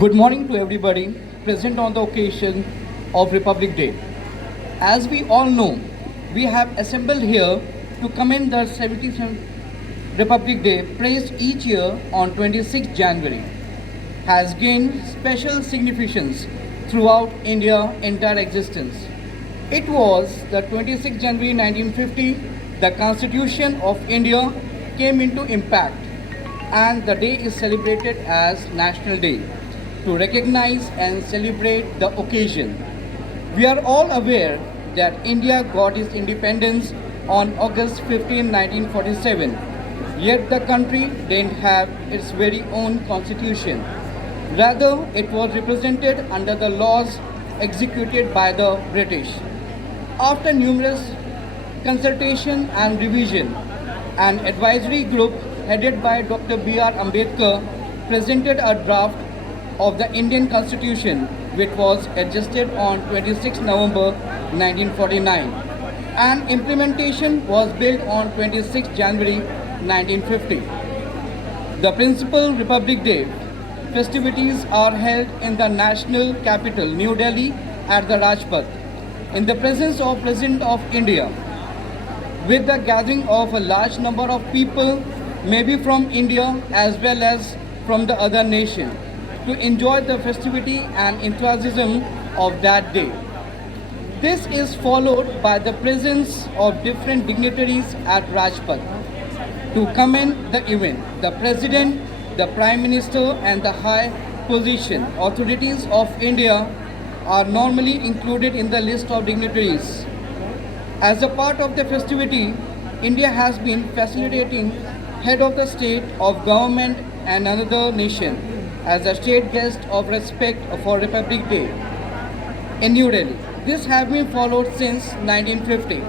Good morning to everybody present on the occasion of Republic Day. As we all know, we have assembled here to commend the 77th Republic Day praised each year on 26 January has gained special significance throughout India's entire existence. It was the 26th January 1950 the Constitution of India came into impact and the day is celebrated as National Day to recognize and celebrate the occasion. We are all aware that India got its independence on August 15, 1947, yet the country didn't have its very own constitution. Rather, it was represented under the laws executed by the British. After numerous consultation and revision, an advisory group headed by Dr. B.R. Ambedkar presented a draft of the Indian Constitution which was adjusted on 26 November 1949 and implementation was built on 26 January 1950. The principal Republic Day festivities are held in the national capital New Delhi at the Rajpath in the presence of President of India with the gathering of a large number of people maybe from India as well as from the other nation to enjoy the festivity and enthusiasm of that day. This is followed by the presence of different dignitaries at Rajpath to commend the event. The President, the Prime Minister and the high position authorities of India are normally included in the list of dignitaries. As a part of the festivity, India has been facilitating head of the state of government and another nation as a state guest of respect for Republic Day in New Delhi. This has been followed since 1950.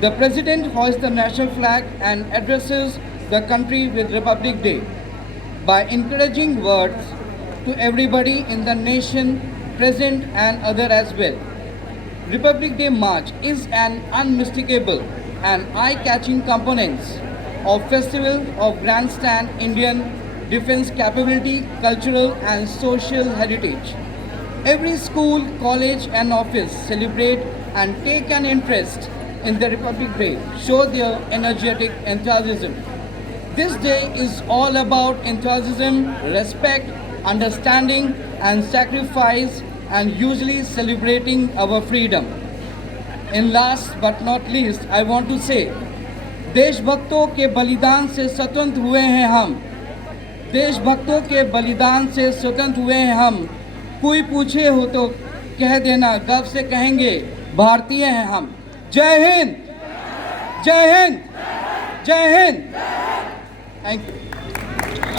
The President hoists the national flag and addresses the country with Republic Day by encouraging words to everybody in the nation present and other as well. Republic Day March is an unmistakable and eye-catching component of festival of grandstand Indian defense capability, cultural and social heritage. Every school, college and office celebrate and take an interest in the Republic Day, show their energetic enthusiasm. This day is all about enthusiasm, respect, understanding and sacrifice and usually celebrating our freedom. And last but not least, I want to say, देशभक्तों के बलिदान से स्वतंत्र हुए हैं हम, देशभक्तों के बलिदान से स्वतंत्र हुए हैं हम, कोई पूछे हो तो कह देना, गर्व से कहेंगे भारतीय हैं हम। जय हिंद, जय हिंद, जय हिंद। Thank you.